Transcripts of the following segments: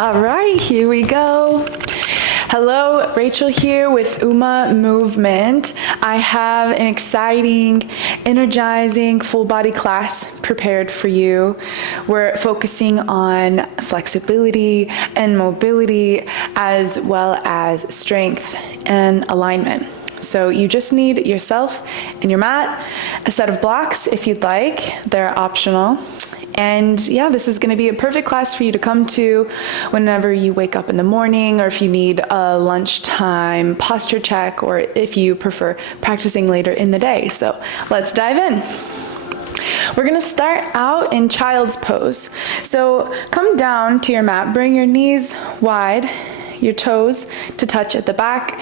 All right, here we go. Hello, Rachel here with Uma Movement. I have an exciting, energizing, full body class prepared for you. We're focusing on flexibility and mobility as well as strength and alignment. So you just need yourself and your mat, a set of blocks if you'd like, they're optional. And yeah, this is going to be a perfect class for you to come to whenever you wake up in the morning, or if you need a lunchtime posture check, or if you prefer practicing later in the day. So let's dive in. We're going to start out in child's pose. So come down to your mat, bring your knees wide, your toes to touch at the back,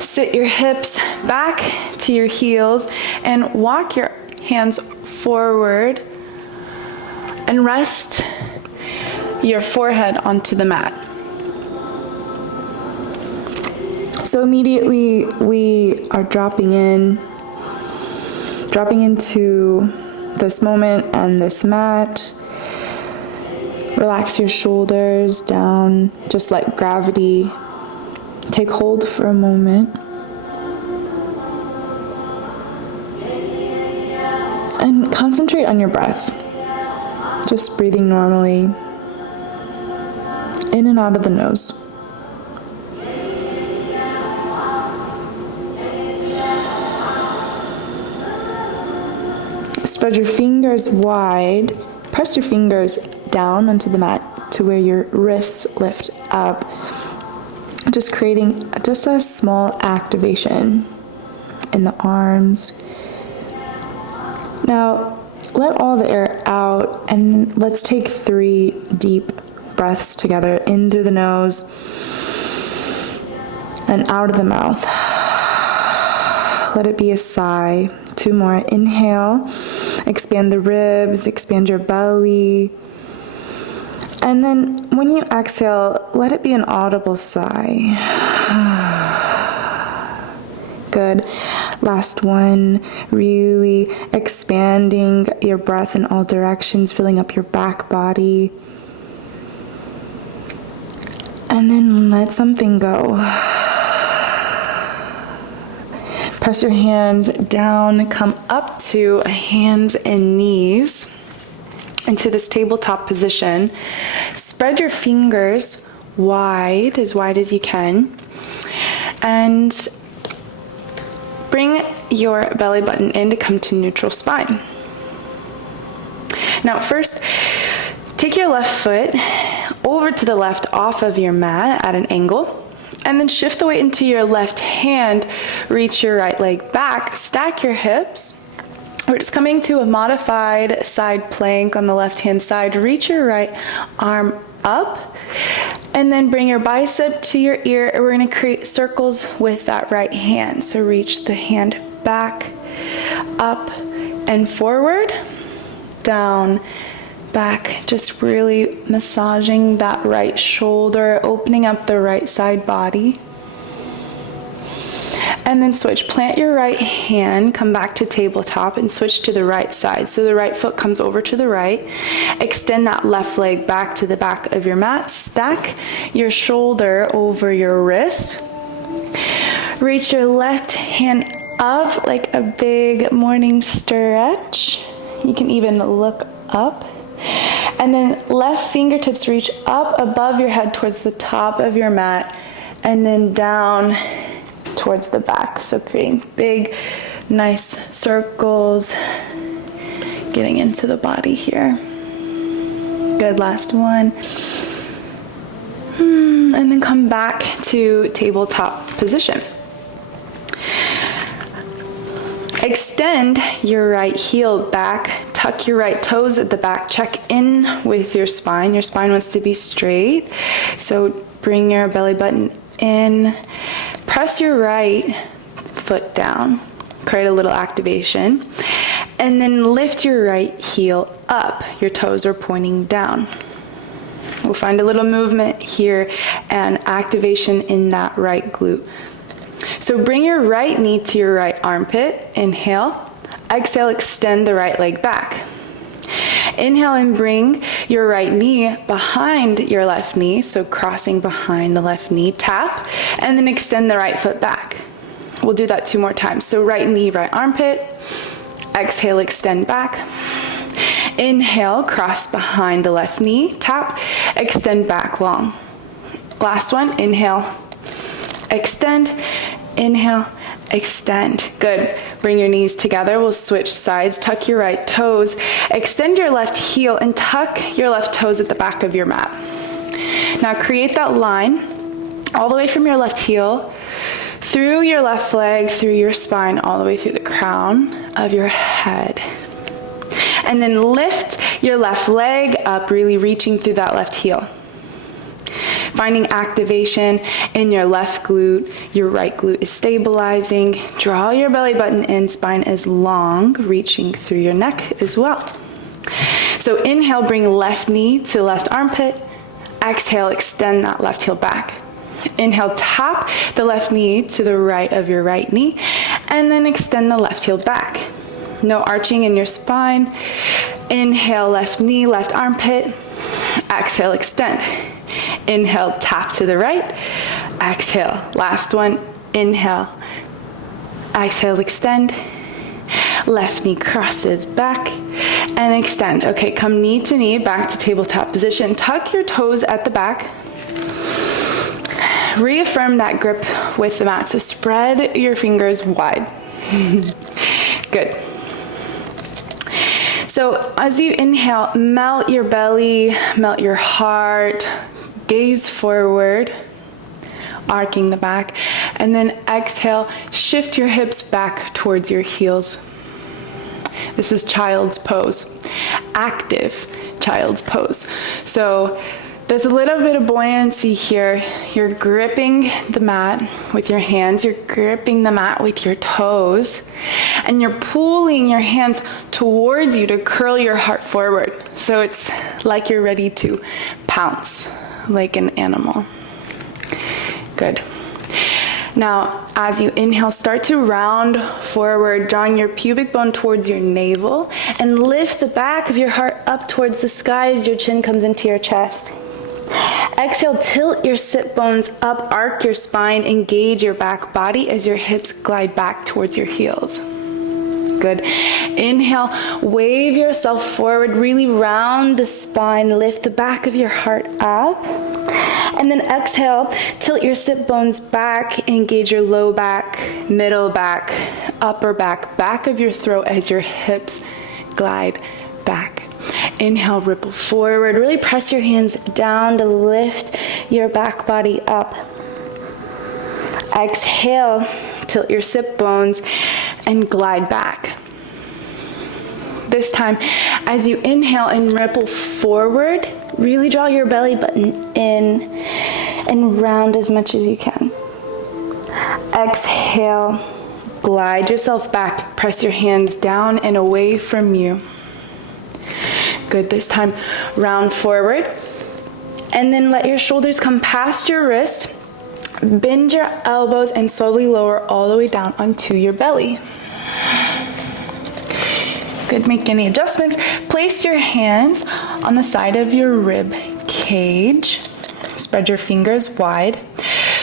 sit your hips back to your heels, and walk your hands forward and rest your forehead onto the mat. So immediately we are dropping into this moment and this mat. Relax your shoulders down, just let gravity take hold for a moment. And concentrate on your breath. Just breathing normally, in and out of the nose. Spread your fingers wide, press your fingers down onto the mat to where your wrists lift up, just creating just a small activation in the arms. Now, let all the air out, and let's take 3 deep breaths together, in through the nose and out of the mouth. Let it be a sigh. 2 more. Inhale, expand the ribs, expand your belly. And then when you exhale, let it be an audible sigh. Good. Last one, really expanding your breath in all directions, filling up your back body. And then let something go. Press your hands down, come up to hands and knees into this tabletop position. Spread your fingers wide as you can. And bring your belly button in to come to neutral spine. Now first, take your left foot over to the left off of your mat at an angle, and then shift the weight into your left hand, reach your right leg back, stack your hips. We're just coming to a modified side plank on the left hand side. Reach your right arm up, and then bring your bicep to your ear, and we're going to create circles with that right hand. So reach the hand back, up and forward, down, back, just really massaging that right shoulder, opening up the right side body. And then switch, plant your right hand, come back to tabletop and switch to the right side. So the right foot comes over to the right, extend that left leg back to the back of your mat, stack your shoulder over your wrist, reach your left hand up like a big morning stretch. You can even look up. And then left fingertips reach up above your head towards the top of your mat, and then down towards the back. So creating big, nice circles, getting into the body here. Good, last one. And then come back to tabletop position. Extend your right heel back, tuck your right toes at the back, check in with your spine. Your spine wants to be straight. So bring your belly button in, press your right foot down, create a little activation, and then lift your right heel up. Your toes are pointing down. We'll find a little movement here and activation in that right glute. So bring your right knee to your right armpit, inhale. Exhale, extend the right leg back. Inhale and bring your right knee behind your left knee, so crossing behind the left knee, tap, and then extend the right foot back. We'll do that 2 more times. So right knee, right armpit, exhale, extend back. Inhale, cross behind the left knee, tap, extend back long. Last one, inhale, extend, inhale, extend. Good. Bring your knees together. We'll switch sides. Tuck your right toes, extend your left heel, and tuck your left toes at the back of your mat. Now create that line all the way from your left heel, through your left leg, through your spine, all the way through the crown of your head. And then lift your left leg up, really reaching through that left heel. Finding activation in your left glute, your right glute is stabilizing. Draw your belly button in, spine is long, reaching through your neck as well. So inhale, bring left knee to left armpit. Exhale, extend that left heel back. Inhale, tap the left knee to the right of your right knee, and then extend the left heel back. No arching in your spine. Inhale, left knee, left armpit. Exhale, extend. Inhale, tap to the right. Exhale. Last one. Inhale. Exhale, extend. Left knee crosses back and extend. Okay, come knee to knee, back to tabletop position. Tuck your toes at the back. Reaffirm that grip with the mat. So spread your fingers wide. Good. So as you inhale, melt your belly, melt your heart, gaze forward, arcing the back, and then exhale, shift your hips back towards your heels. This is child's pose, active child's pose. So there's a little bit of buoyancy here. You're gripping the mat with your hands, you're gripping the mat with your toes, and you're pulling your hands towards you to curl your heart forward. So it's like you're ready to pounce like an animal. Good. Now, as you inhale, start to round forward, drawing your pubic bone towards your navel, and lift the back of your heart up towards the sky as your chin comes into your chest. Exhale, tilt your sit bones up, arc your spine, engage your back body as your hips glide back towards your heels. Good. Inhale, wave yourself forward, really round the spine, lift the back of your heart up. And then exhale, tilt your sit bones back, engage your low back, middle back, upper back, back of your throat as your hips glide back. Inhale, ripple forward. Really press your hands down to lift your back body up. Exhale, tilt your sit bones and glide back. This time, as you inhale and ripple forward, really draw your belly button in and round as much as you can. Exhale, glide yourself back. Press your hands down and away from you. Good. This time, round forward. And then let your shoulders come past your wrist. Bend your elbows and slowly lower all the way down onto your belly. Good. Make any adjustments. Place your hands on the side of your rib cage. Spread your fingers wide.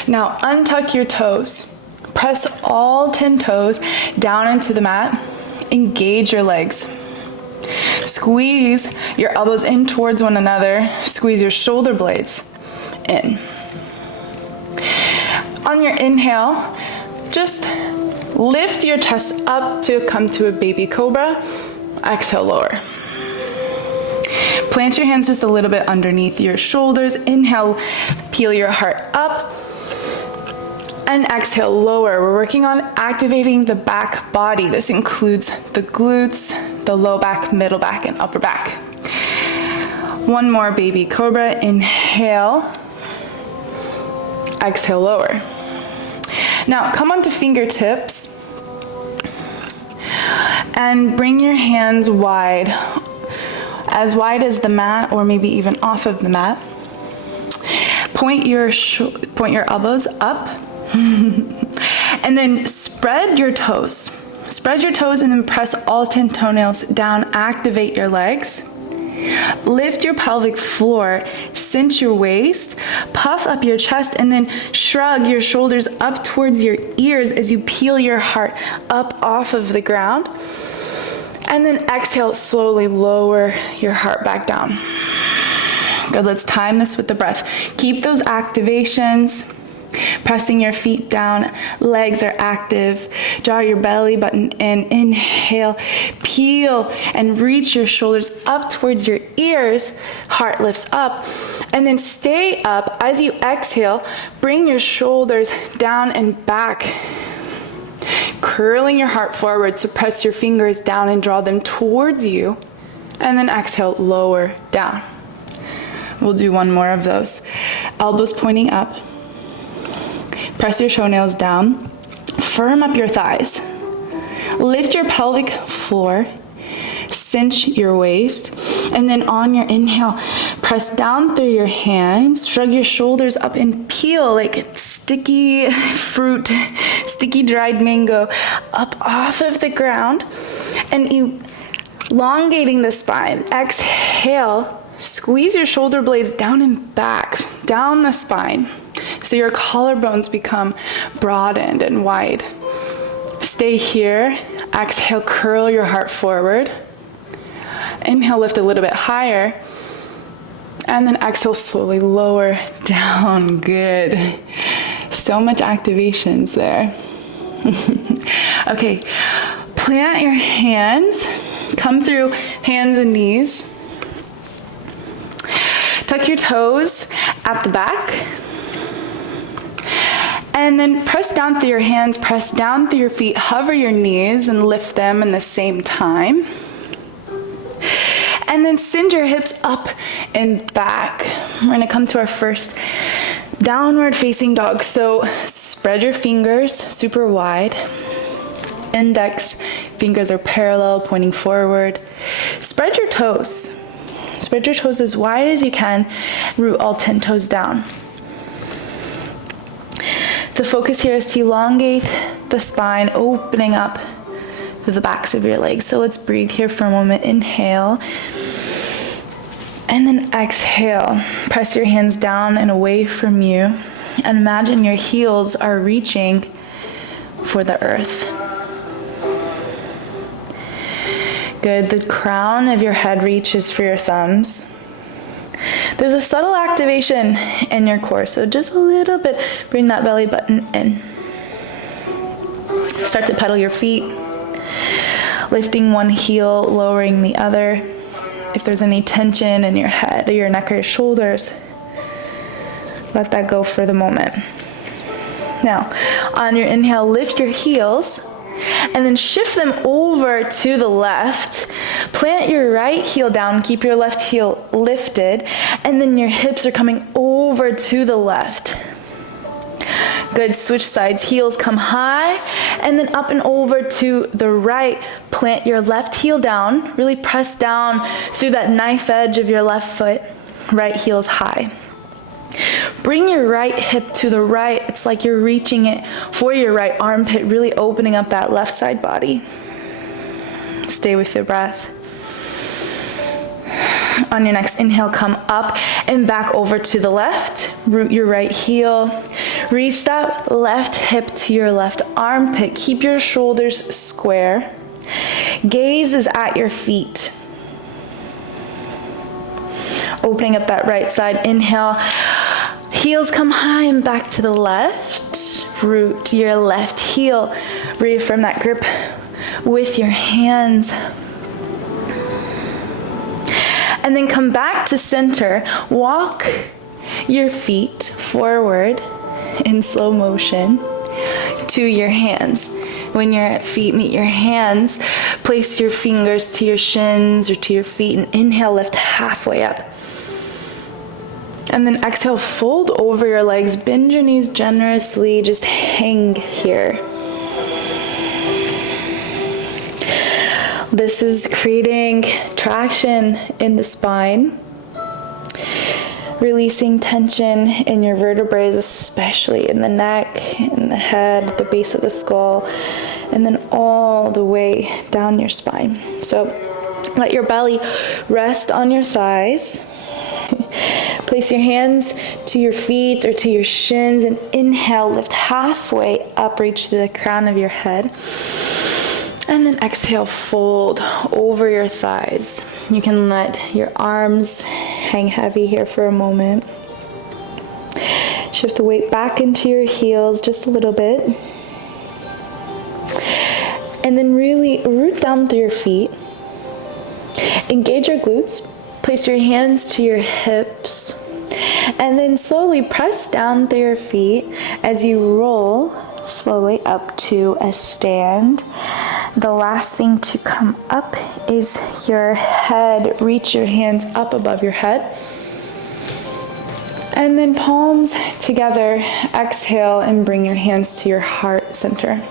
Now untuck your toes. Press all 10 toes down into the mat. Engage your legs. Squeeze your elbows in towards one another. Squeeze your shoulder blades in. On your inhale, just lift your chest up to come to a baby cobra. Exhale, lower. Plant your hands just a little bit underneath your shoulders. Inhale, peel your heart up. And exhale, lower. We're working on activating the back body. This includes the glutes, the low back, middle back, and upper back. One more, baby cobra. Inhale. Exhale, lower. Now come onto fingertips and bring your hands wide as the mat, or maybe even off of the mat. Point your elbows up. And then spread your toes. Spread your toes and then press all 10 toenails down. Activate your legs. Lift your pelvic floor, cinch your waist, puff up your chest, and then shrug your shoulders up towards your ears as you peel your heart up off of the ground. And then exhale, slowly lower your heart back down. Good, let's time this with the breath. Keep those activations. Pressing your feet down, legs are active. Draw your belly button in. Inhale, peel and reach your shoulders up towards your ears. Heart lifts up. And then stay up. As you exhale, bring your shoulders down and back. Curling your heart forward, so press your fingers down and draw them towards you. And then exhale, lower down. We'll do one more of those. Elbows pointing up. Press your toenails down. Firm up your thighs. Lift your pelvic floor. Cinch your waist. And then on your inhale, press down through your hands. Shrug your shoulders up and peel like sticky fruit, sticky dried mango up off of the ground. And elongating the spine. Exhale. Squeeze your shoulder blades down and back, down the spine, so your collarbones become broadened and wide. Stay here. Exhale, curl your heart forward. Inhale, lift a little bit higher. And then exhale, slowly lower down. Good. So much activations there. Okay, plant your hands. Come through hands and knees. Tuck your toes at the back. And then press down through your hands, press down through your feet, hover your knees and lift them in the same time. And then send your hips up and back. We're gonna come to our first downward facing dog. So spread your fingers super wide. Index fingers are parallel, pointing forward. Spread your toes. Spread your toes as wide as you can. Root all 10 toes down. The focus here is to elongate the spine, opening up through the backs of your legs. So let's breathe here for a moment. Inhale. And then exhale. Press your hands down and away from you. And imagine your heels are reaching for the earth. Good. The crown of your head reaches for your thumbs. There's a subtle activation in your core, so just a little bit, bring that belly button in. Start to pedal your feet, lifting one heel, lowering the other. If there's any tension in your head or your neck or your shoulders, let that go for the moment. Now, on your inhale, lift your heels, and then shift them over to the left. Plant your right heel down, keep your left heel lifted, and then your hips are coming over to the left. Good, switch sides, heels come high, and then up and over to the right. Plant your left heel down, really press down through that knife edge of your left foot. Right heel's high. Bring your right hip to the right. It's like you're reaching it for your right armpit, really opening up that left side body. Stay with your breath. On your next inhale, come up and back over to the left. Root your right heel. Reach that left hip to your left armpit. Keep your shoulders square. Gaze is at your feet. Opening up that right side. Inhale. Heels come high and back to the left. Root your left heel. Reaffirm that grip with your hands. And then come back to center. Walk your feet forward in slow motion to your hands. When your feet meet your hands, place your fingers to your shins or to your feet and inhale, lift halfway up. And then exhale, fold over your legs, bend your knees generously, just hang here. This is creating traction in the spine, releasing tension in your vertebrae, especially in the neck, in the head, the base of the skull, and then all the way down your spine. So Let your belly rest on your thighs. Place your hands to your feet or to your shins and inhale, lift halfway up, reach to the crown of your head. And then exhale, fold over your thighs. You can let your arms hang heavy here for a moment. Shift the weight back into your heels just a little bit. And then really root down through your feet. Engage your glutes. Place your hands to your hips. And then slowly press down through your feet as you roll slowly up to a stand. The last thing to come up is your head. Reach your hands up above your head. And then palms together. Exhale and bring your hands to your heart center.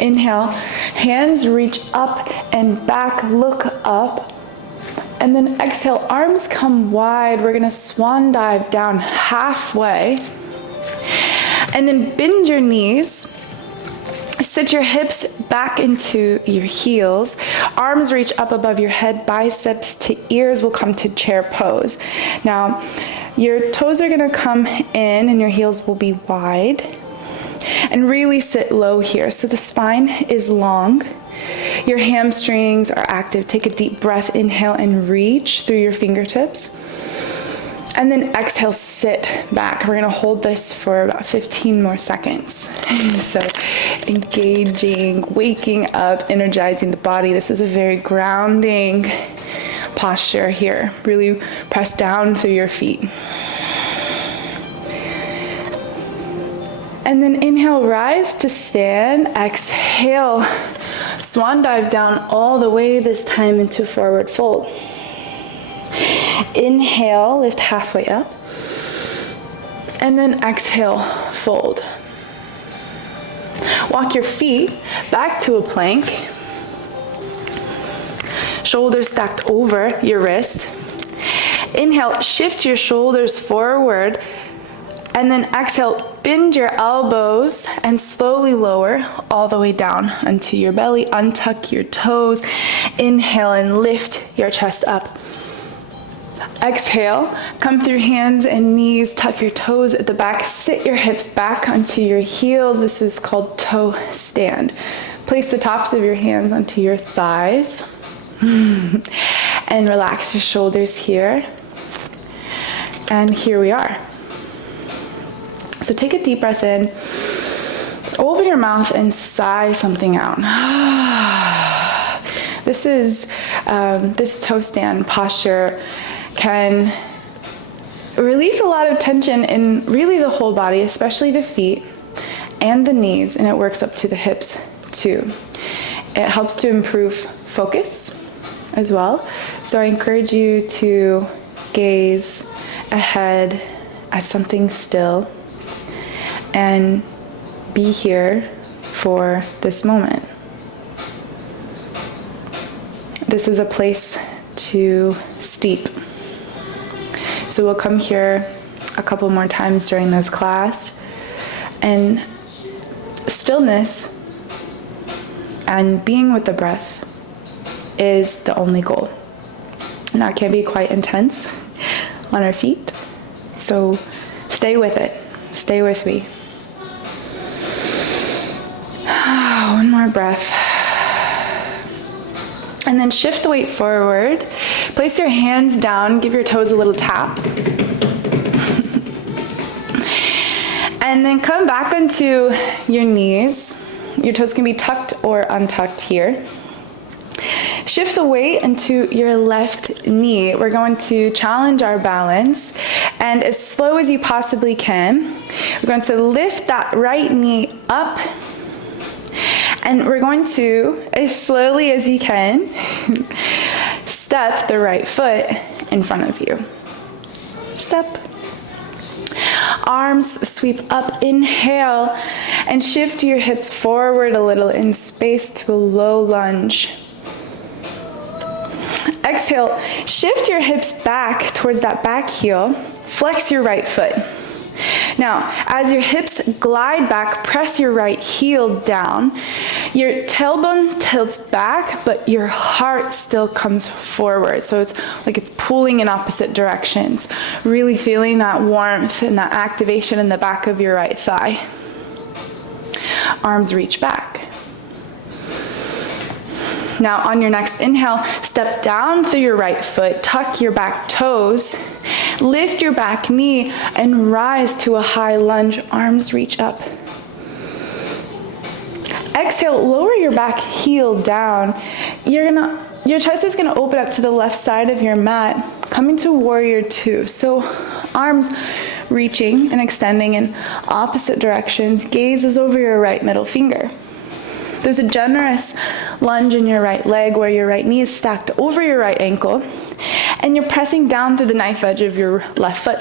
Inhale, hands reach up and back, look up. And then exhale, arms come wide. We're gonna swan dive down halfway. And then bend your knees. Sit your hips back into your heels. Arms reach up above your head, biceps to ears will come to chair pose. Now, your toes are gonna come in and your heels will be wide. And really sit low here. So the spine is long. Your hamstrings are active. Take a deep breath, inhale and reach through your fingertips. And then exhale, sit back. We're gonna hold this for about 15 more seconds. So engaging, waking up, energizing the body. This is a very grounding posture here. Really press down through your feet. And then inhale, rise to stand. Exhale, swan dive down all the way, this time into forward fold. Inhale, lift halfway up. And then exhale, fold. Walk your feet back to a plank. Shoulders stacked over your wrist. Inhale, shift your shoulders forward. And then exhale, bend your elbows and slowly lower all the way down onto your belly. Untuck your toes. Inhale and lift your chest up. Exhale, come through hands and knees, tuck your toes at the back, sit your hips back onto your heels. This is called toe stand. Place the tops of your hands onto your thighs and relax your shoulders here. And here we are. So take a deep breath in, open your mouth and sigh something out. This toe stand posture can release a lot of tension in really the whole body, especially the feet and the knees, and it works up to the hips too. It helps to improve focus as well. So I encourage you to gaze ahead at something still and be here for this moment. This is a place to steep. So we'll come here a couple more times during this class, and stillness and being with the breath is the only goal. And that can be quite intense on our feet. So stay with it. Stay with me. One more breath. And then shift the weight forward. Place your hands down, give your toes a little tap. And then come back onto your knees. Your toes can be tucked or untucked here. Shift the weight into your left knee. We're going to challenge our balance, and as slow as you possibly can, we're going to lift that right knee up, and we're going to, as slowly as you can, step the right foot in front of you. Step. Arms sweep up, inhale, and shift your hips forward a little in space to a low lunge. Exhale, shift your hips back towards that back heel, flex your right foot. Now, as your hips glide back, press your right heel down. Your tailbone tilts back, but your heart still comes forward. So it's like it's pulling in opposite directions. Really feeling that warmth and that activation in the back of your right thigh. Arms reach back. Now on your next inhale, step down through your right foot, tuck your back toes, lift your back knee, and rise to a high lunge. Arms reach up. Exhale, lower your back heel down. Your chest is gonna open up to the left side of your mat, coming to warrior two. So arms reaching and extending in opposite directions. Gaze is over your right middle finger. There's a generous lunge in your right leg where your right knee is stacked over your right ankle, and you're pressing down through the knife edge of your left foot.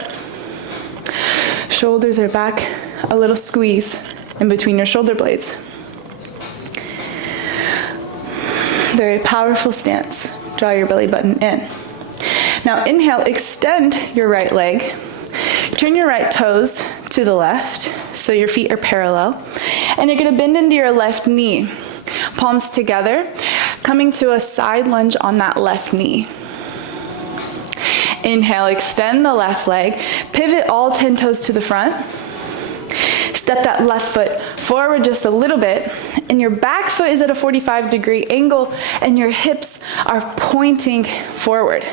Shoulders are back, a little squeeze in between your shoulder blades. Very powerful stance. Draw your belly button in. Now inhale, extend your right leg. Turn your right toes to the left, so your feet are parallel. And you're gonna bend into your left knee, palms together, coming to a side lunge on that left knee. Inhale, extend the left leg, pivot all 10 toes to the front. Step that left foot forward just a little bit, and your back foot is at a 45-degree angle, and your hips are pointing forward.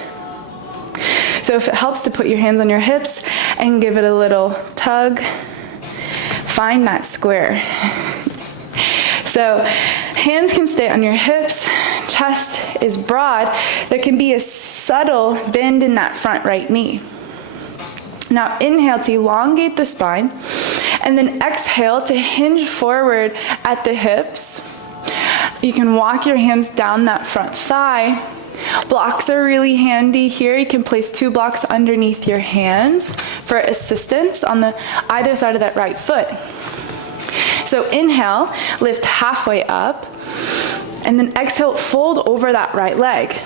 So if it helps to put your hands on your hips and give it a little tug, find that square. So hands can stay on your hips, chest is broad. There can be a subtle bend in that front right knee. Now inhale to elongate the spine, and then exhale to hinge forward at the hips. You can walk your hands down that front thigh. Blocks are really handy here. You can place 2 blocks underneath your hands for assistance on the either side of that right foot. So inhale, lift halfway up, and then exhale, fold over that right leg.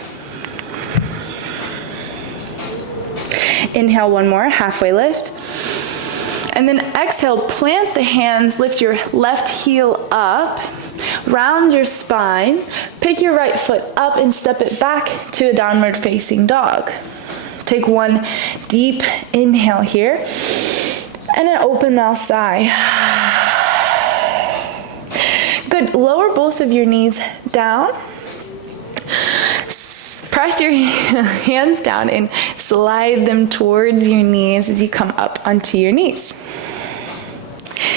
Inhale one more, halfway lift. And then exhale, plant the hands, lift your left heel up, round your spine, pick your right foot up and step it back to a downward facing dog. Take one deep inhale here, and an open mouth sigh. Good, lower both of your knees down. Press your hands down and slide them towards your knees as you come up onto your knees.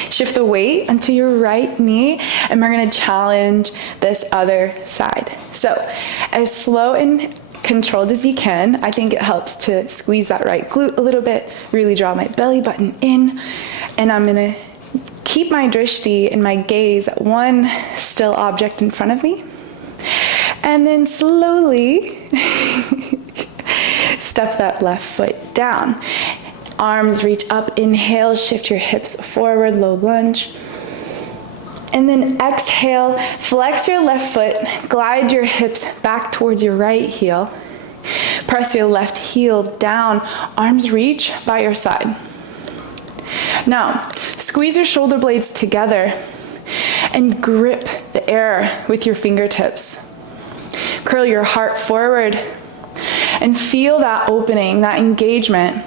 Shift the weight onto your right knee, and we're gonna challenge this other side. So as slow and controlled as you can. I think it helps to squeeze that right glute a little bit, really draw my belly button in, and I'm gonna keep my drishti and my gaze at one still object in front of me, and then slowly step that left foot down. Arms reach up, inhale, shift your hips forward, low lunge. And then exhale, flex your left foot, glide your hips back towards your right heel. Press your left heel down, arms reach by your side. Now, squeeze your shoulder blades together and grip the air with your fingertips. Curl your heart forward and feel that opening, that engagement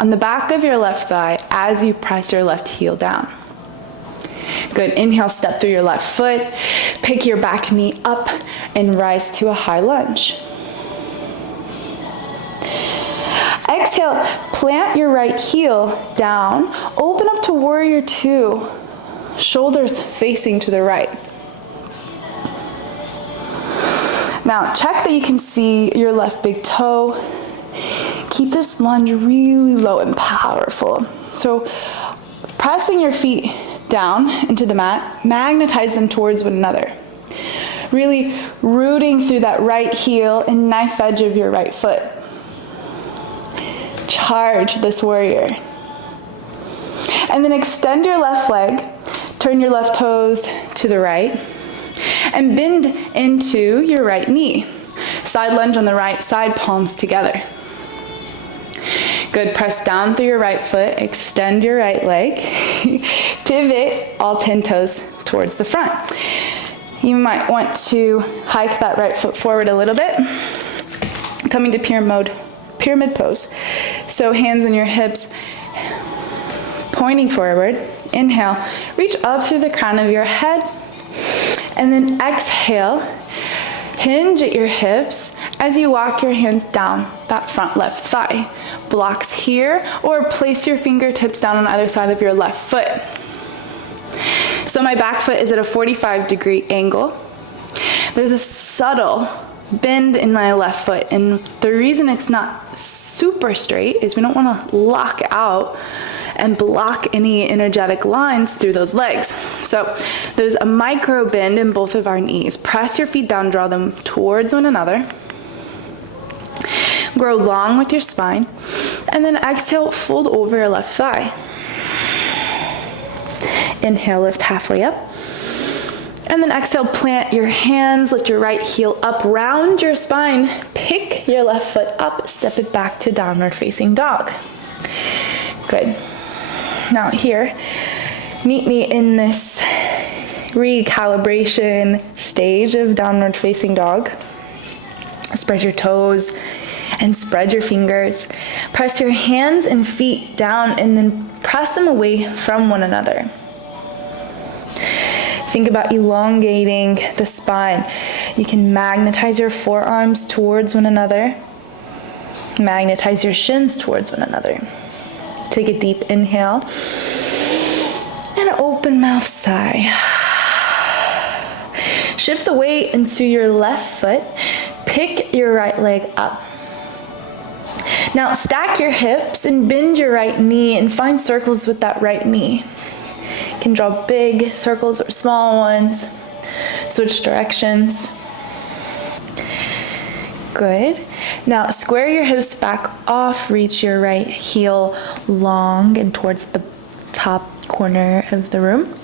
on the back of your left thigh as you press your left heel down. Good, inhale, step through your left foot, pick your back knee up and rise to a high lunge. Exhale, plant your right heel down, open up to warrior two, shoulders facing to the right. Now check that you can see your left big toe. Keep this lunge really low and powerful. So pressing your feet down into the mat, magnetize them towards one another. Really rooting through that right heel and knife edge of your right foot. Charge this warrior. And then extend your left leg, turn your left toes to the right, and bend into your right knee. Side lunge on the right side, palms together. Good, press down through your right foot, extend your right leg, pivot all 10 toes towards the front. You might want to hike that right foot forward a little bit, coming to pyramid pose. So hands on your hips, pointing forward. Inhale, reach up through the crown of your head, and then exhale, hinge at your hips as you walk your hands down that front left thigh. Blocks here, or place your fingertips down on either side of your left foot. So my back foot is at a 45-degree angle. There's a subtle bend in my left foot, and the reason it's not super straight is we don't want to lock out and block any energetic lines through those legs. So there's a micro bend in both of our knees. Press your feet down, draw them towards one another. Grow long with your spine, and then exhale, fold over your left thigh. Inhale, lift halfway up. And then exhale, plant your hands, lift your right heel up, round your spine, pick your left foot up, step it back to downward facing dog. Good. Now here, meet me in this recalibration stage of downward facing dog. Spread your toes and spread your fingers. Press your hands and feet down and then press them away from one another. Think about elongating the spine. You can magnetize your forearms towards one another. Magnetize your shins towards one another. Take a deep inhale and an open mouth sigh. Shift the weight into your left foot. Pick your right leg up. Now stack your hips and bend your right knee and find circles with that right knee. You can draw big circles or small ones. Switch directions. Good. Now square your hips back off, reach your right heel long and towards the top corner of the room.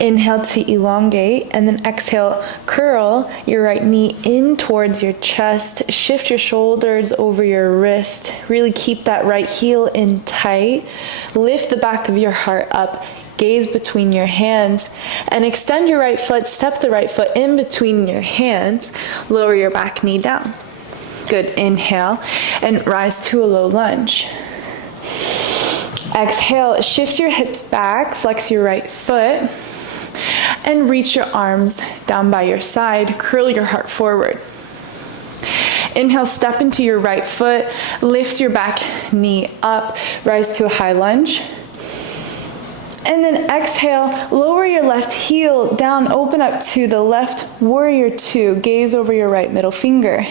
Inhale to elongate, and then exhale, curl your right knee in towards your chest. Shift your shoulders over your wrist. Really keep that right heel in tight. Lift the back of your heart up. Gaze between your hands and extend your right foot. Step the right foot in between your hands. Lower your back knee down. Good. Inhale and rise to a low lunge. Exhale, shift your hips back, flex your right foot, and reach your arms down by your side. Curl your heart forward. Inhale, step into your right foot, lift your back knee up, rise to a high lunge. And then exhale, lower your left heel down, open up to the left warrior two. Gaze over your right middle finger.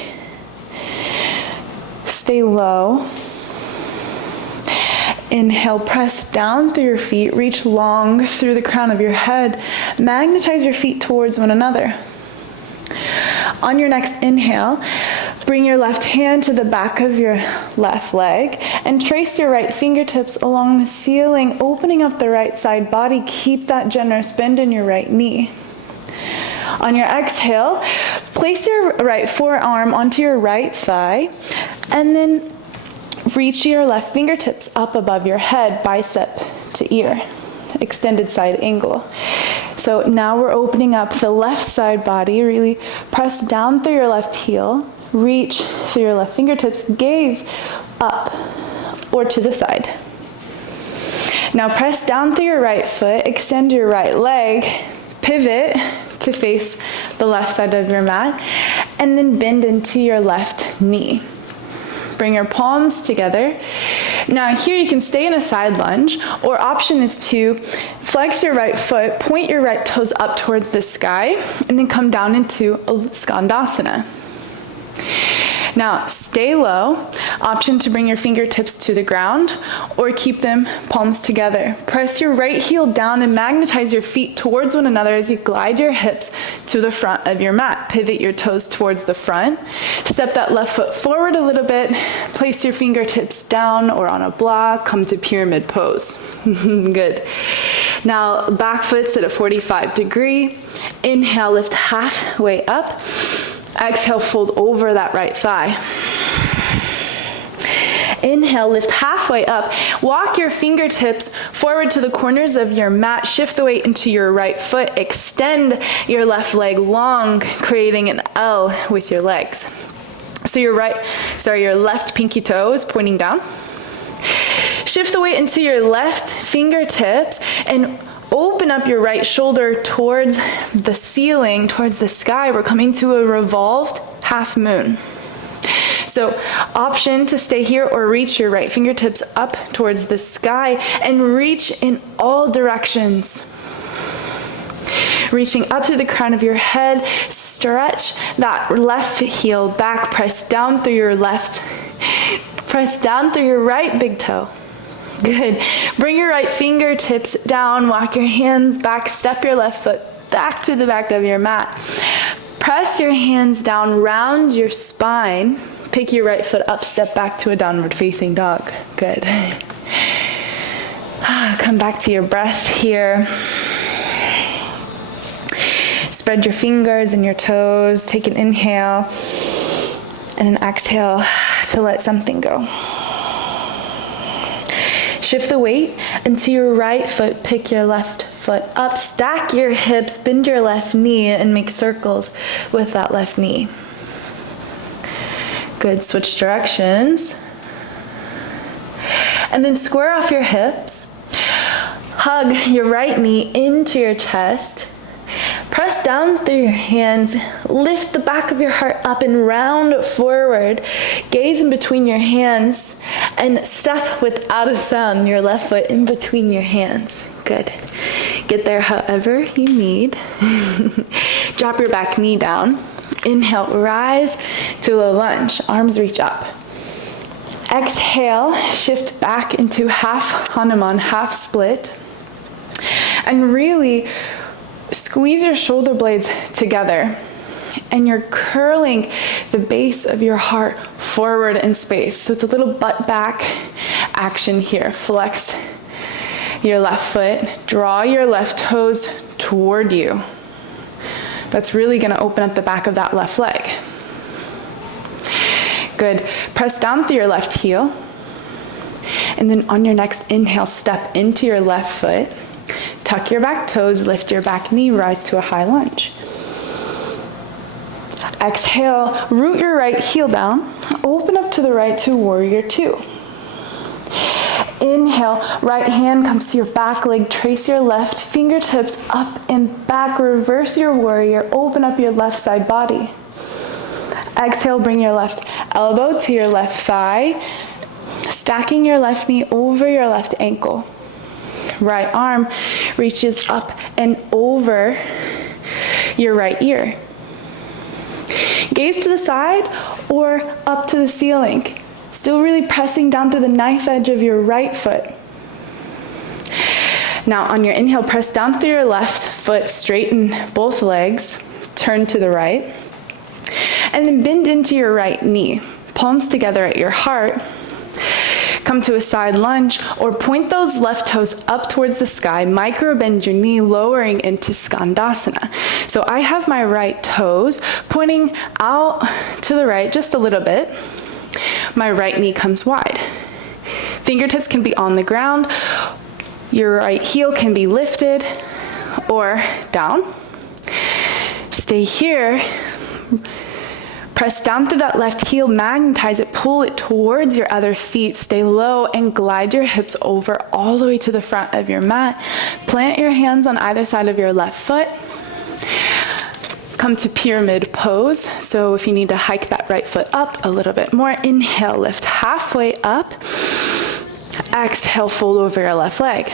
Stay low. Inhale, press down through your feet, reach long through the crown of your head. Magnetize your feet towards one another. On your next inhale, bring your left hand to the back of your left leg and trace your right fingertips along the ceiling, opening up the right side body. Keep that generous bend in your right knee. On your exhale, place your right forearm onto your right thigh and then reach your left fingertips up above your head, bicep to ear, extended side angle. So now we're opening up the left side body. Really press down through your left heel, reach through your left fingertips, gaze up or to the side. Now press down through your right foot, extend your right leg, pivot to face the left side of your mat, and then bend into your left knee. Bring your palms together. Now here you can stay in a side lunge, or option is to flex your right foot, point your right toes up towards the sky, and then come down into a skandasana. Now stay low. Option to bring your fingertips to the ground or keep them palms together. Press your right heel down and magnetize your feet towards one another as you glide your hips to the front of your mat. Pivot your toes towards the front. Step that left foot forward a little bit. Place your fingertips down or on a block. Come to pyramid pose. Good. Now back foot's at a 45-degree. Inhale, lift halfway up. Exhale, fold over that right thigh. Inhale, lift halfway up. Walk your fingertips forward to the corners of your mat. Shift the weight into your right foot. Extend your left leg long, creating an L with your legs. So your left pinky toe is pointing down. Shift the weight into your left fingertips and open up your right shoulder towards the ceiling, towards the sky. We're coming to a revolved half moon. So option to stay here or reach your right fingertips up towards the sky and reach in all directions. Reaching up through the crown of your head, stretch that left heel back, press down through your left, press down through your right big toe. Good. Bring your right fingertips down, walk your hands back, step your left foot back to the back of your mat. Press your hands down, round your spine, pick your right foot up, step back to a downward facing dog. Good. Come back to your breath here. Spread your fingers and your toes. Take an inhale and an exhale to let something go. Shift the weight into your right foot. Pick your left foot up. Stack your hips. Bend your left knee and make circles with that left knee. Good. Switch directions. And then square off your hips. Hug your right knee into your chest. Press down through your hands, lift the back of your heart up and round forward. Gaze in between your hands and step without a sound your left foot in between your hands. Good. Get there however you need. Drop your back knee down. Inhale, rise to a lunge. Arms reach up. Exhale, shift back into half Hanuman, half split. And really, squeeze your shoulder blades together and you're curling the base of your heart forward in space. So it's a little butt back action here. Flex your left foot, draw your left toes toward you. That's really going to open up the back of that left leg. Good. Press down through your left heel. And then on your next inhale, step into your left foot. Tuck your back toes, lift your back knee, rise to a high lunge. Exhale, root your right heel down, open up to the right to warrior two. Inhale, right hand comes to your back leg, trace your left fingertips up and back, reverse your warrior, open up your left side body. Exhale, bring your left elbow to your left thigh, stacking your left knee over your left ankle. Right arm reaches up and over your right ear. Gaze to the side or up to the ceiling. Still really pressing down through the knife edge of your right foot. Now on your inhale, press down through your left foot, straighten both legs, turn to the right, and then bend into your right knee. Palms together at your heart. Come to a side lunge or point those left toes up towards the sky, micro bend your knee, lowering into Skandasana. So I have my right toes pointing out to the right just a little bit. My right knee comes wide. Fingertips can be on the ground. Your right heel can be lifted or down. Stay here. Press down through that left heel, magnetize it, pull it towards your other feet. Stay low and glide your hips over all the way to the front of your mat. Plant your hands on either side of your left foot. Come to pyramid pose. So if you need to hike that right foot up a little bit more, inhale, lift halfway up. Exhale, fold over your left leg.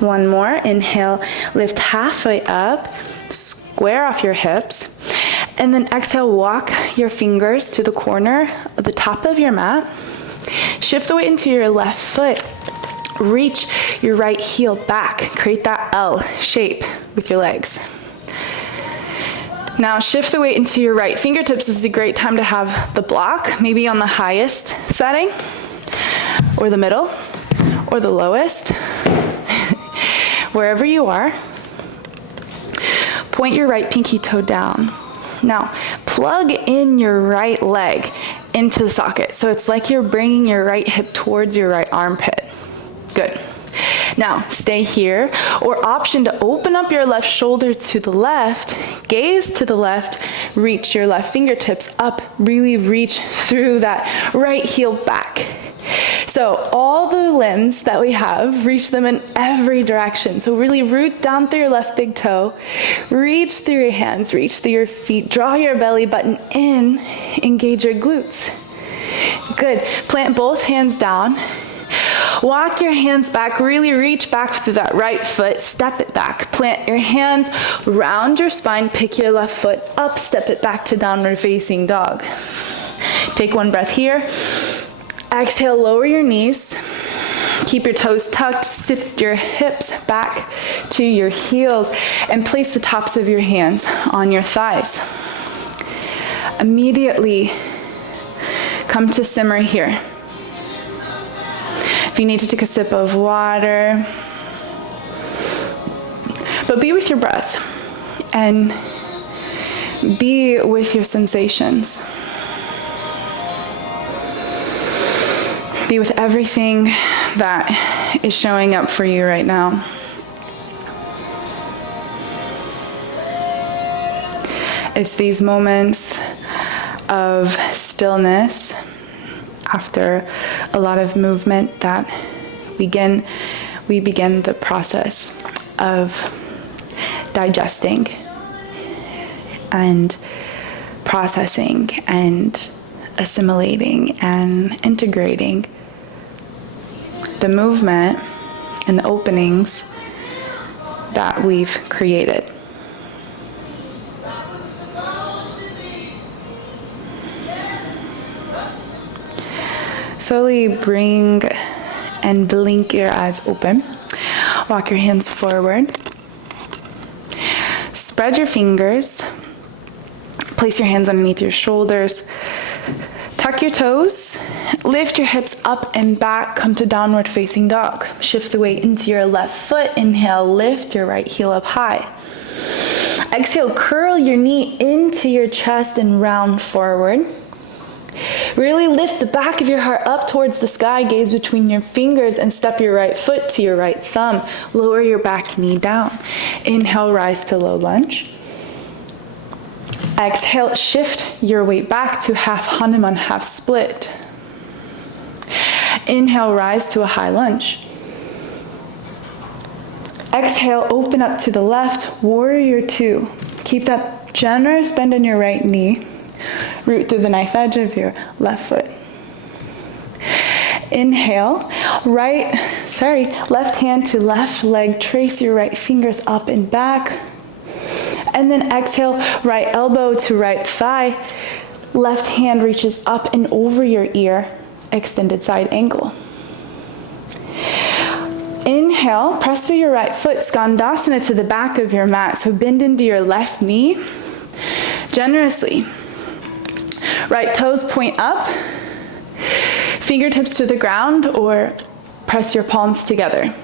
One more, inhale, lift halfway up. Square off your hips, and then exhale, walk your fingers to the corner of the top of your mat. Shift the weight into your left foot. Reach your right heel back. Create that L shape with your legs. Now shift the weight into your right fingertips. This is a great time to have the block, maybe on the highest setting, or the middle, or the lowest, wherever you are. Point your right pinky toe down. Now, plug in your right leg into the socket. So it's like you're bringing your right hip towards your right armpit. Good. Now, stay here, or option to open up your left shoulder to the left, gaze to the left, reach your left fingertips up, really reach through that right heel back. So all the limbs that we have, reach them in every direction. So really root down through your left big toe, reach through your hands, reach through your feet, draw your belly button in, engage your glutes. Good. Plant both hands down. Walk your hands back, really reach back through that right foot, step it back. Plant your hands, round your spine, pick your left foot up, step it back to downward facing dog. Take one breath here. Exhale, lower your knees. Keep your toes tucked, sift your hips back to your heels, and place the tops of your hands on your thighs. Immediately come to simmer here. If you need to take a sip of water, but be with your breath and be with your sensations. Be with everything that is showing up for you right now. It's these moments of stillness after a lot of movement that we begin the process of digesting and processing and assimilating and integrating the movement and the openings that we've created. Slowly bring and blink your eyes open. Walk your hands forward. Spread your fingers. Place your hands underneath your shoulders. Tuck your toes. Lift your hips up and back. Come to downward facing dog. Shift the weight into your left foot. Inhale, lift your right heel up high. Exhale, curl your knee into your chest and round forward. Really lift the back of your heart up towards the sky, gaze between your fingers, and step your right foot to your right thumb. Lower your back knee down. Inhale, rise to low lunge. Exhale, shift your weight back to half Hanuman, half split. Inhale, rise to a high lunge. Exhale, open up to the left, warrior two. Keep that generous bend in your right knee. Root through the knife edge of your left foot. Inhale, left hand to left leg. Trace your right fingers up and back. And then exhale, right elbow to right thigh. Left hand reaches up and over your ear. Extended side angle. Inhale, press through your right foot. Skandasana to the back of your mat. So bend into your left knee generously. Right toes point up, fingertips to the ground, or press your palms together.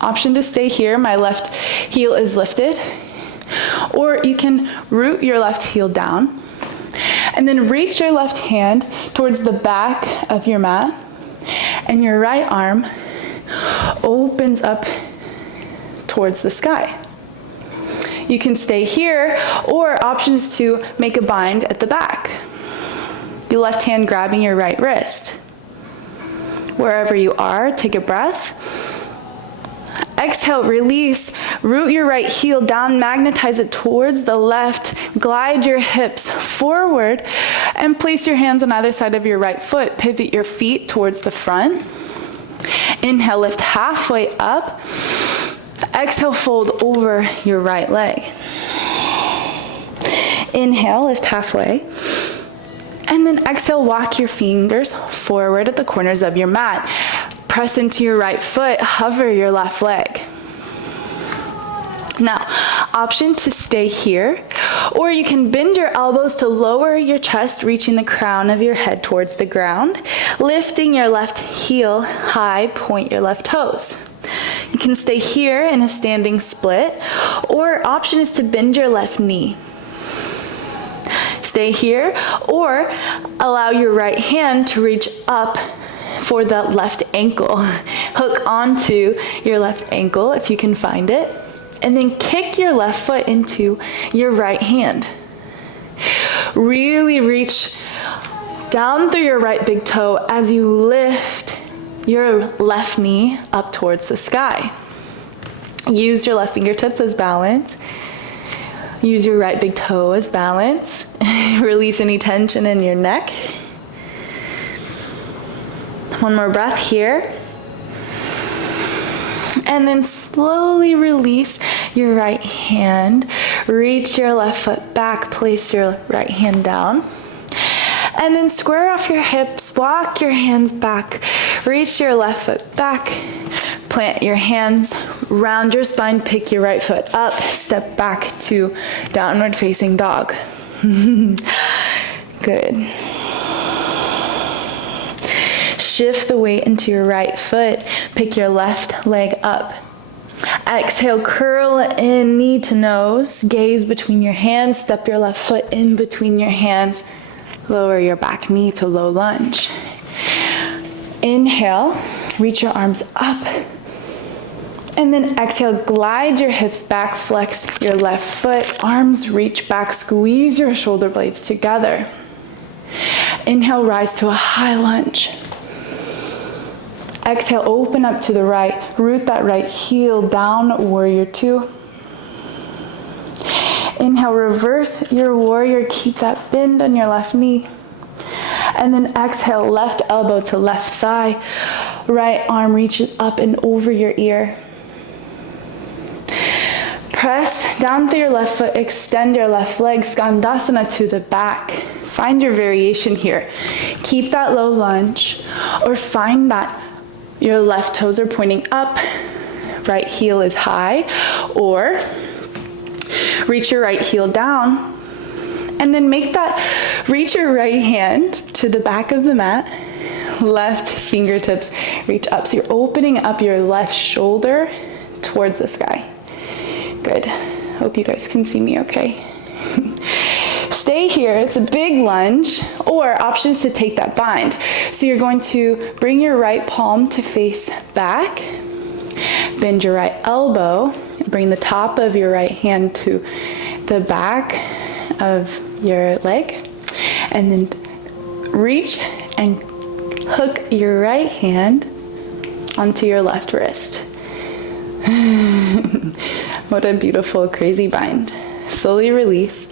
Option to stay here, my left heel is lifted, or you can root your left heel down, and then reach your left hand towards the back of your mat, and your right arm opens up towards the sky. You can stay here, or option is to make a bind at the back. Your left hand grabbing your right wrist. Wherever you are, take a breath. Exhale, release. Root your right heel down, magnetize it towards the left. Glide your hips forward and place your hands on either side of your right foot. Pivot your feet towards the front. Inhale, lift halfway up. Exhale, fold over your right leg. Inhale, lift halfway. And then exhale, walk your fingers forward at the corners of your mat. Press into your right foot, hover your left leg. Now, option to stay here, or you can bend your elbows to lower your chest, reaching the crown of your head towards the ground. Lifting your left heel high, point your left toes. You can stay here in a standing split, or option is to bend your left knee. stay here, or allow your right hand to reach up for that left ankle. Hook onto your left ankle if you can find it, and then kick your left foot into your right hand. Really reach down through your right big toe as you lift your left knee up towards the sky. Use your left fingertips as balance. Use your right big toe as balance. Release any tension in your neck. One more breath here. And then slowly release your right hand. Reach your left foot back. Place your right hand down. And then square off your hips. Walk your hands back. Reach your left foot back. Plant your hands. Round your spine. Pick your right foot up. Step back to downward facing dog. Good. Shift the weight into your right foot. Pick your left leg up. Exhale, curl in, knee to nose. Gaze between your hands. Step your left foot in between your hands. Lower your back knee to low lunge. Inhale, reach your arms up. And then exhale, glide your hips back, flex your left foot. Arms reach back, squeeze your shoulder blades together. Inhale, rise to a high lunge. Exhale, open up to the right. Root that right heel down, warrior two. Inhale, reverse your warrior. Keep that bend on your left knee. And then exhale, left elbow to left thigh. Right arm reaches up and over your ear. Press down through your left foot. Extend your left leg. Skandasana to the back. Find your variation here. Keep that low lunge, or find that your left toes are pointing up, right heel is high, or reach your right heel down, and then reach your right hand to the back of the mat, left fingertips reach up. So you're opening up your left shoulder towards the sky. Good. Hope you guys can see me okay. Stay here, it's a big lunge, or options to take that bind. So you're going to bring your right palm to face back, bend your right elbow, bring the top of your right hand to the back of your leg, and then reach and hook your right hand onto your left wrist. What a beautiful, crazy bind. Slowly release.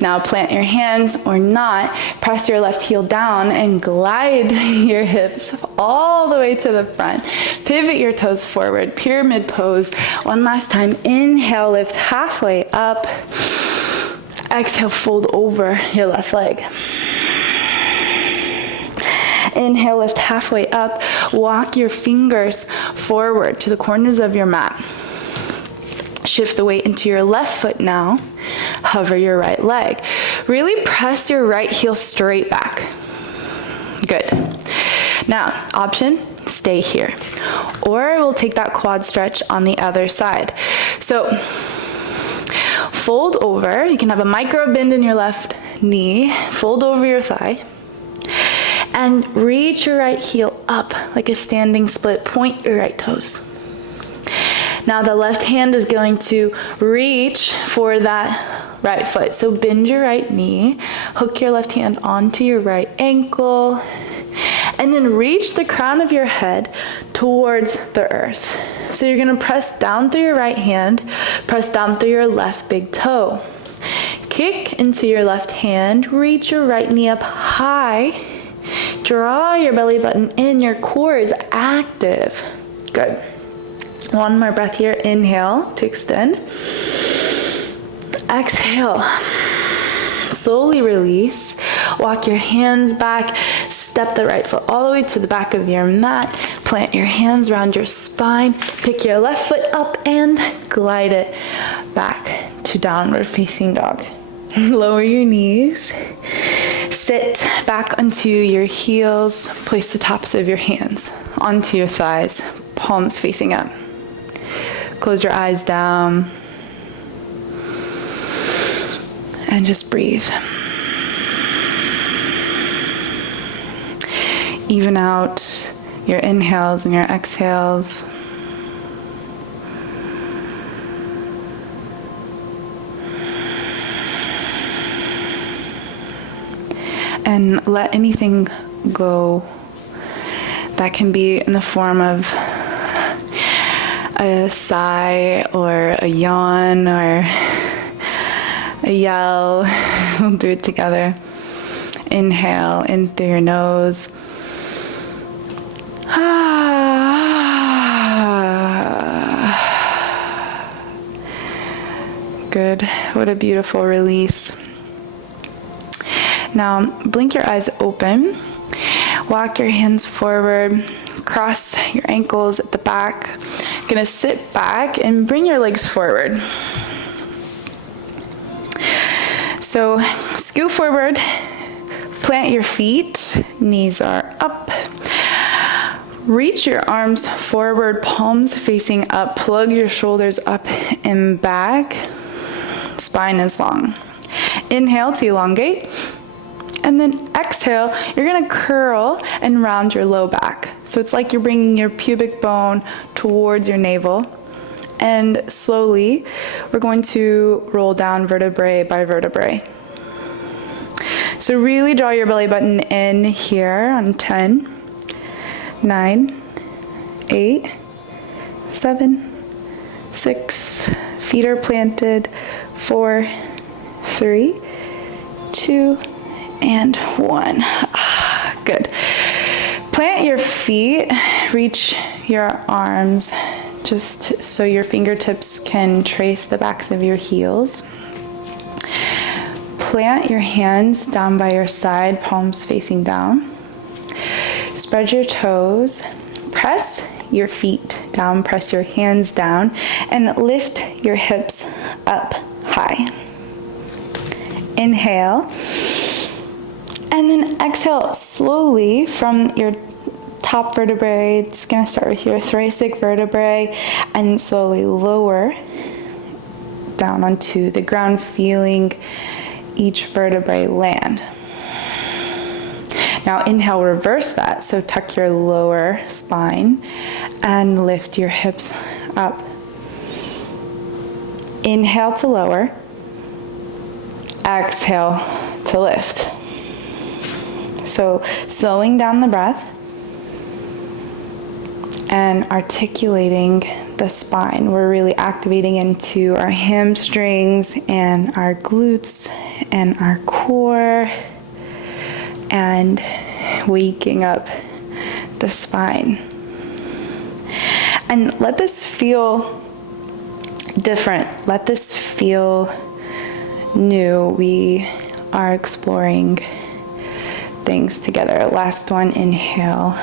Now plant your hands or not. Press your left heel down and glide your hips all the way to the front. Pivot your toes forward. Pyramid pose. One last time. Inhale, lift halfway up. Exhale, fold over your left leg. Inhale, lift halfway up. Walk your fingers forward to the corners of your mat. Shift the weight into your left foot now. Hover your right leg. Really press your right heel straight back. Good. Now, option, stay here. Or we'll take that quad stretch on the other side. So, fold over. You can have a micro bend in your left knee. Fold over your thigh. And reach your right heel up like a standing split. Point your right toes. Now the left hand is going to reach for that right foot. So bend your right knee, hook your left hand onto your right ankle, and then reach the crown of your head towards the earth. So you're gonna press down through your right hand, press down through your left big toe. Kick into your left hand, reach your right knee up high, draw your belly button in, your core is active. Good. One more breath here. Inhale to extend. Exhale. Slowly release. Walk your hands back. Step the right foot all the way to the back of your mat. Plant your hands around your spine. Pick your left foot up and glide it back to downward facing dog. Lower your knees. Sit back onto your heels. Place the tops of your hands onto your thighs. Palms facing up. Close your eyes down and just breathe. Even out your inhales and your exhales. And let anything go that can be in the form of a sigh or a yawn or a yell. We'll do it together. Inhale in through your nose. Good. What a beautiful release. Now, blink your eyes open. Walk your hands forward. Cross your ankles at the back. You're gonna sit back and bring your legs forward. So, scoot forward. Plant your feet. Knees are up. Reach your arms forward, palms facing up. Plug your shoulders up and back. Spine is long. Inhale to elongate. And then exhale, you're gonna curl and round your low back. So it's like you're bringing your pubic bone towards your navel. And slowly, we're going to roll down vertebrae by vertebrae. So really draw your belly button in here on 10, 9, 8, 7, 6, feet are planted, 4, 3, 2, and 1. Good. Plant your feet, reach your arms just so your fingertips can trace the backs of your heels. Plant your hands down by your side, palms facing down. Spread your toes, press your feet down, press your hands down, and lift your hips up high. Inhale. And then exhale slowly from your top vertebrae. It's going to start with your thoracic vertebrae and slowly lower down onto the ground, feeling each vertebrae land. Now inhale, reverse that. So tuck your lower spine and lift your hips up. Inhale to lower. Exhale to lift. So slowing down the breath and articulating the spine. We're really activating into our hamstrings and our glutes and our core and waking up the spine. And let this feel different. Let this feel new. We are exploring things together. Last one, inhale.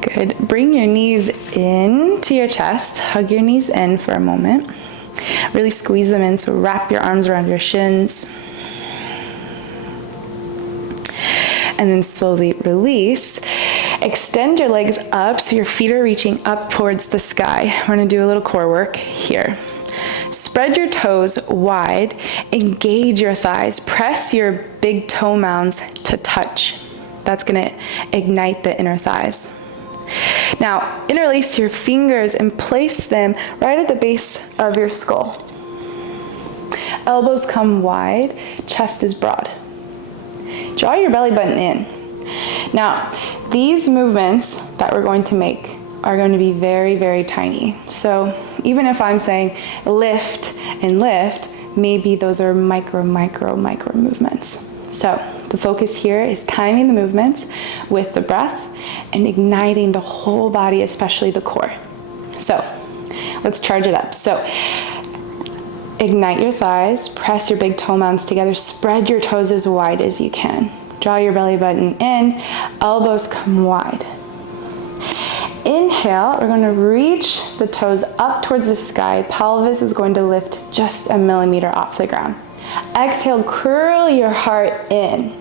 Good. Bring your knees in to your chest. Hug your knees in for a moment. Really squeeze them in, so wrap your arms around your shins. And then slowly release. Extend your legs up so your feet are reaching up towards the sky. We're gonna do a little core work here. Spread your toes wide, engage your thighs, press your big toe mounds to touch. That's gonna ignite the inner thighs. Now, interlace your fingers and place them right at the base of your skull. Elbows come wide, chest is broad. Draw your belly button in. Now, these movements that we're going to make are going to be very, very tiny. So even if I'm saying lift and lift, maybe those are micro movements. So the focus here is timing the movements with the breath and igniting the whole body, especially the core. So let's charge it up. So ignite your thighs, press your big toe mounds together, spread your toes as wide as you can. Draw your belly button in, elbows come wide. Inhale, we're going to reach the toes up towards the sky. Pelvis is going to lift just a millimeter off the ground. Exhale, curl your heart in.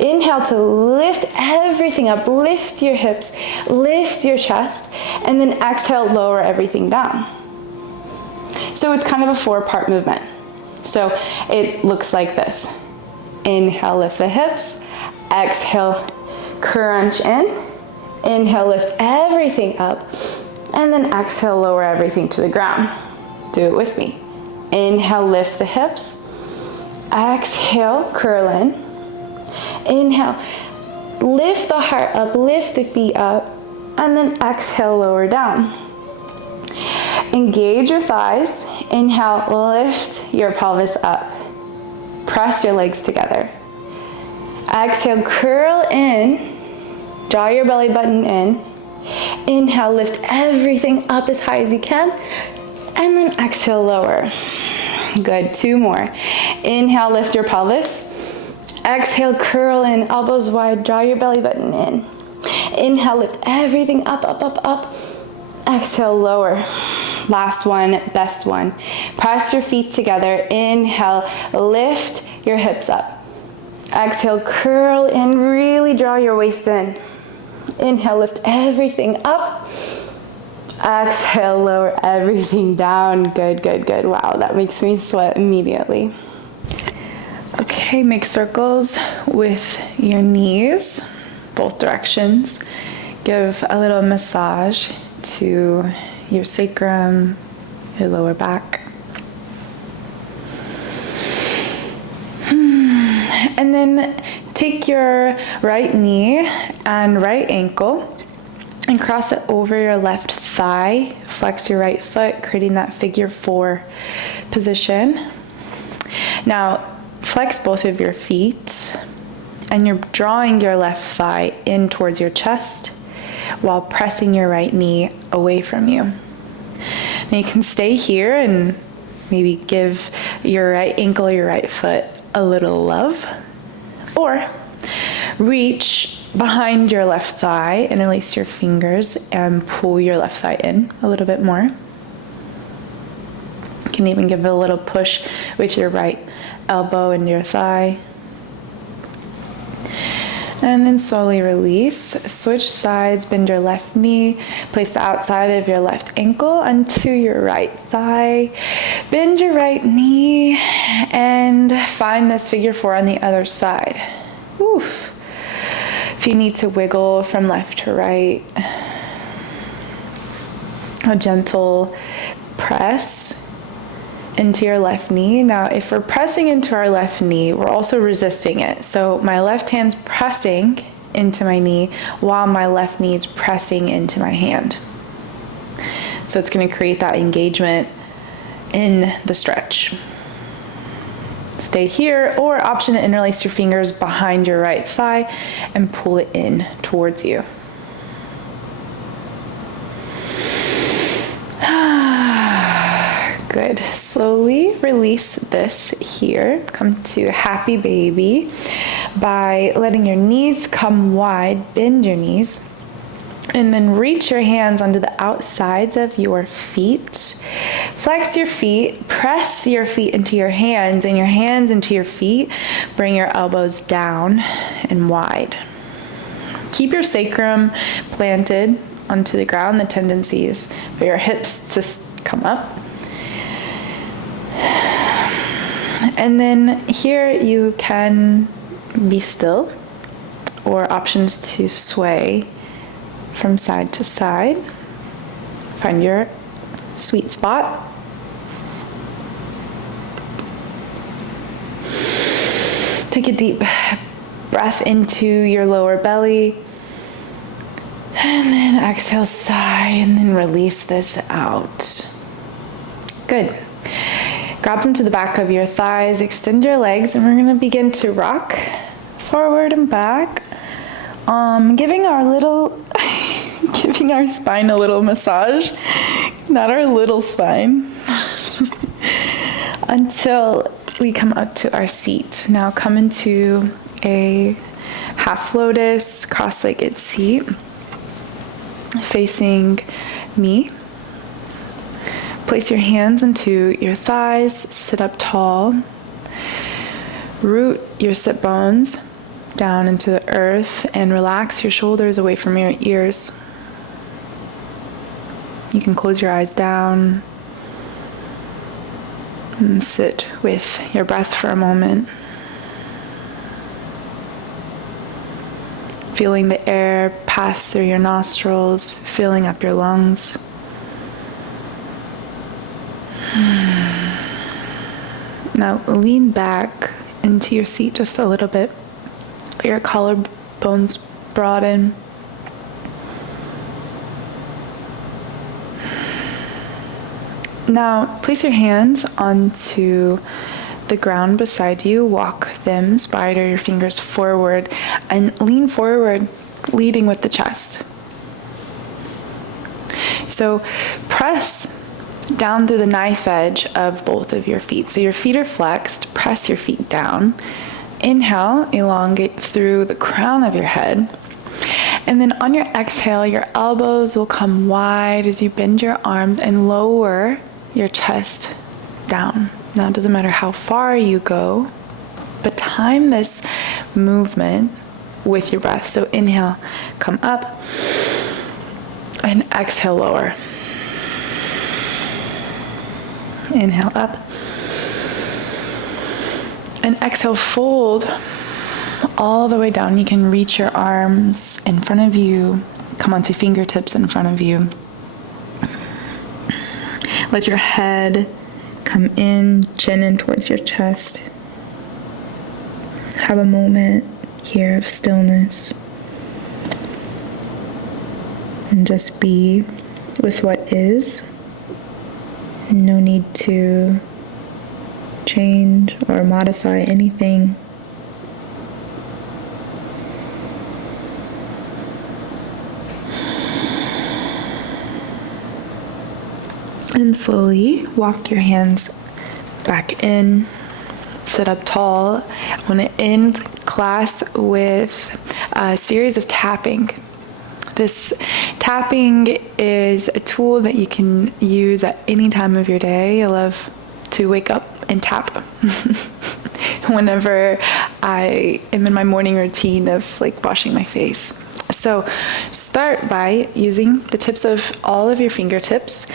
Inhale to lift everything up, lift your hips, lift your chest, and then exhale, lower everything down. So it's kind of a 4-part movement. So it looks like this. Inhale, lift the hips. Exhale, crunch in. Inhale, lift everything up. And then exhale, lower everything to the ground. Do it with me. Inhale, lift the hips. Exhale, curl in. Inhale, lift the heart up, lift the feet up, and then exhale, lower down. Engage your thighs. Inhale, lift your pelvis up. Press your legs together. Exhale, curl in. Draw your belly button in. Inhale, lift everything up as high as you can. And then exhale, lower. Good, 2 more. Inhale, lift your pelvis. Exhale, curl in, elbows wide, draw your belly button in. Inhale, lift everything up, up, up, up. Exhale, lower. Last one, best one. Press your feet together. Inhale, lift your hips up. Exhale, curl in, really draw your waist in. Inhale, lift everything up. Exhale, lower everything down. Good, good, good. Wow, that makes me sweat immediately. Okay, make circles with your knees, both directions. Give a little massage to your sacrum, your lower back. And then take your right knee and right ankle and cross it over your left thigh. Flex your right foot, creating that figure 4 position. Now, flex both of your feet, and you're drawing your left thigh in towards your chest while pressing your right knee away from you. Now you can stay here and maybe give your right ankle, your right foot a little love, or reach behind your left thigh, interlace your fingers, and pull your left thigh in a little bit more. You can even give it a little push with your right elbow into your thigh. And then slowly release. Switch sides, bend your left knee, place the outside of your left ankle onto your right thigh. Bend your right knee and find this figure 4 on the other side. Oof. If you need to wiggle from left to right, a gentle press into your left knee. Now, if we're pressing into our left knee, we're also resisting it. So my left hand's pressing into my knee while my left knee is pressing into my hand. So it's going to create that engagement in the stretch. Stay here, or option to interlace your fingers behind your right thigh and pull it in towards you. Good. Slowly release this here. Come to happy baby by letting your knees come wide, bend your knees, and then reach your hands onto the outsides of your feet. Flex your feet, press your feet into your hands and your hands into your feet. Bring your elbows down and wide. Keep your sacrum planted onto the ground. The tendency is for your hips to come up. And then here you can be still, or options to sway from side to side. Find your sweet spot. Take a deep breath into your lower belly. And then exhale, sigh, and then release this out. Good. Grab into the back of your thighs, extend your legs, and we're going to begin to rock forward and back. Giving our spine a little massage, not our little spine, until we come up to our seat. Now come into a half lotus, cross-legged seat, facing me. Place your hands into your thighs, sit up tall. Root your sit bones down into the earth and relax your shoulders away from your ears. You can close your eyes down. And sit with your breath for a moment. Feeling the air pass through your nostrils, filling up your lungs. Now lean back into your seat just a little bit. Let your collarbones broaden. Now place your hands onto the ground beside you. Walk them, spider your fingers forward, and lean forward, leading with the chest. So press down through the knife edge of both of your feet. So your feet are flexed, press your feet down. Inhale, elongate through the crown of your head. And then on your exhale, your elbows will come wide as you bend your arms and lower your chest down. Now, it doesn't matter how far you go, but time this movement with your breath. So inhale, come up, and exhale, lower. Inhale up, and exhale, fold all the way down. You can reach your arms in front of you, come onto fingertips in front of you. Let your head come in, chin in towards your chest. Have a moment here of stillness. And just be with what is. No need to change or modify anything. And slowly walk your hands back in, sit up tall. I want to end class with a series of tapping. This tapping is a tool that you can use at any time of your day. I love to wake up and tap whenever I am in my morning routine of like washing my face. So start by using the tips of all of your fingertips,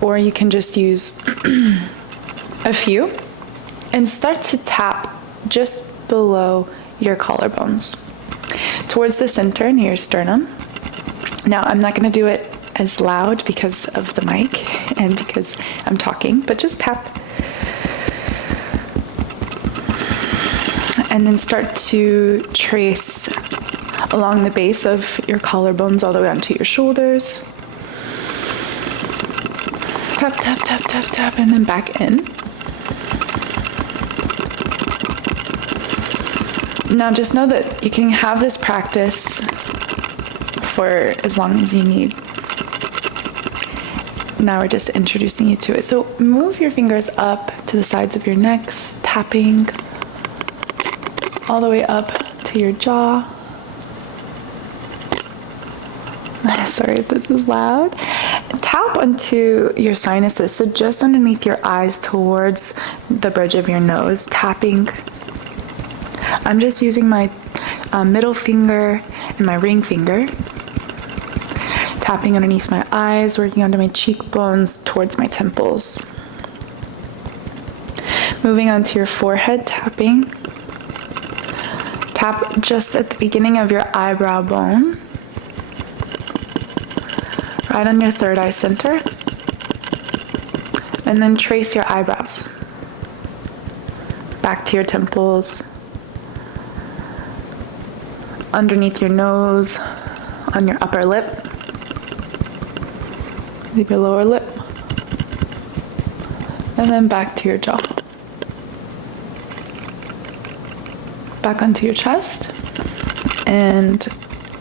or you can just use a few, and start to tap just below your collarbones towards the center near your sternum. Now, I'm not going to do it as loud because of the mic and because I'm talking, but just tap. And then start to trace along the base of your collarbones all the way onto your shoulders. Tap, tap, tap, tap, tap, and then back in. Now just know that you can have this practice for as long as you need. Now we're just introducing you to it. So move your fingers up to the sides of your necks, tapping all the way up to your jaw. Sorry if this is loud. Tap onto your sinuses, so just underneath your eyes towards the bridge of your nose, tapping. I'm just using my middle finger and my ring finger, tapping underneath my eyes, working onto my cheekbones towards my temples. Moving onto your forehead, tapping. Tap just at the beginning of your eyebrow bone, right on your third eye center, and then trace your eyebrows back to your temples, underneath your nose, on your upper lip, leave your lower lip, and then back to your jaw. Back onto your chest and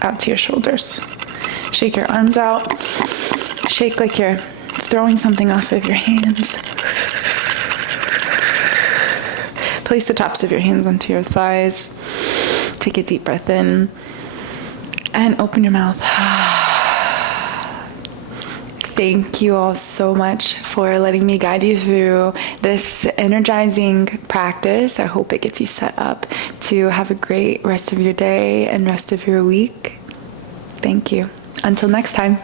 out to your shoulders. Shake your arms out. Shake like you're throwing something off of your hands. Place the tops of your hands onto your thighs. Take a deep breath in and open your mouth. Thank you all so much for letting me guide you through this energizing practice. I hope it gets you set up to have a great rest of your day and rest of your week. Thank you. Until next time.